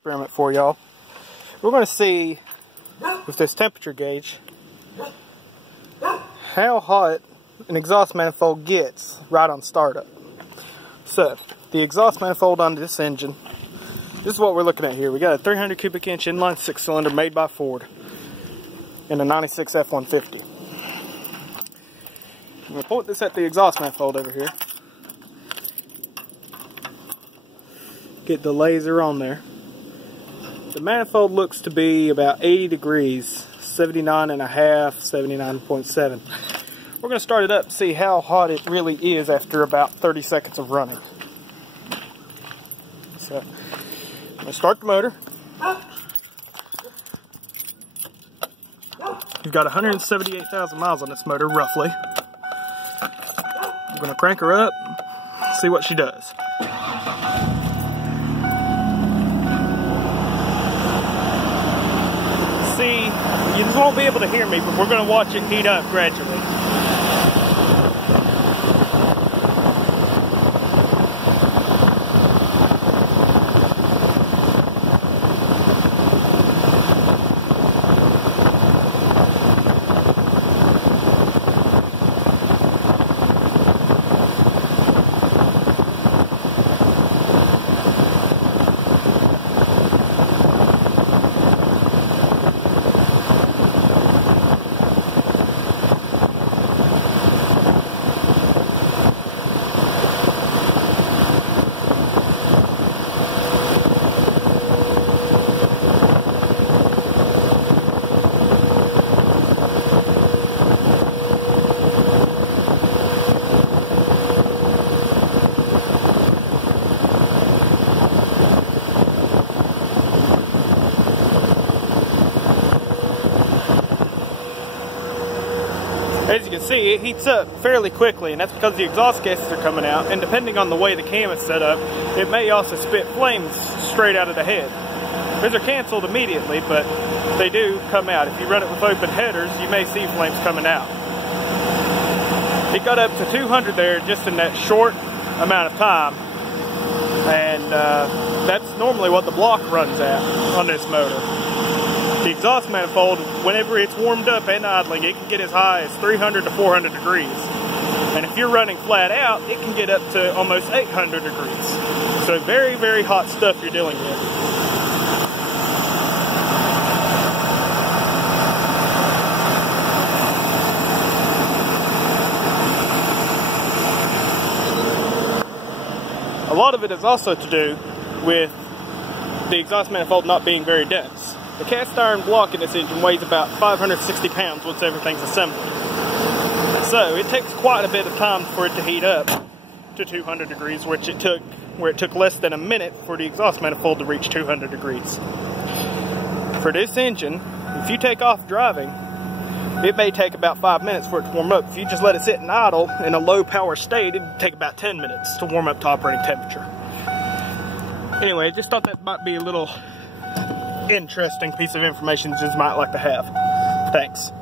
Experiment for y'all. We're going to see with this temperature gauge how hot an exhaust manifold gets right on startup. So the exhaust manifold on this engine, this is what we're looking at here. We got a 300 cubic inch inline 6-cylinder made by Ford in a 96 F-150. I'm going to point this at the exhaust manifold over here. Get the laser on there. The manifold looks to be about 80 degrees, 79.5, 79.7. We're going to start it up and see how hot it really is after about 30 seconds of running. So, I'm going to start the motor. You've got 178,000 miles on this motor, roughly. I'm going to crank her up, see what she does. See, you won't be able to hear me, but we're going to watch it heat up gradually. As you can see, it heats up fairly quickly, and that's because the exhaust gases are coming out, and depending on the way the cam is set up, it may also spit flames straight out of the head. Those are canceled immediately, but they do come out. If you run it with open headers, you may see flames coming out. It got up to 200 there just in that short amount of time, and that's normally what the block runs at on this motor. The exhaust manifold, whenever it's warmed up and idling, it can get as high as 300 to 400 degrees. And if you're running flat out, it can get up to almost 800 degrees. So very, very hot stuff you're dealing with. A lot of it is also to do with the exhaust manifold not being very dense. The cast iron block in this engine weighs about 560 pounds once everything's assembled. So it takes quite a bit of time for it to heat up to 200 degrees, where it took less than a minute for the exhaust manifold to reach 200 degrees. For this engine, if you take off driving, it may take about 5 minutes for it to warm up. If you just let it sit and idle in a low power state, it'd take about 10 minutes to warm up to operating temperature. Anyway, I just thought that might be a little interesting piece of information you might like to have. Thanks.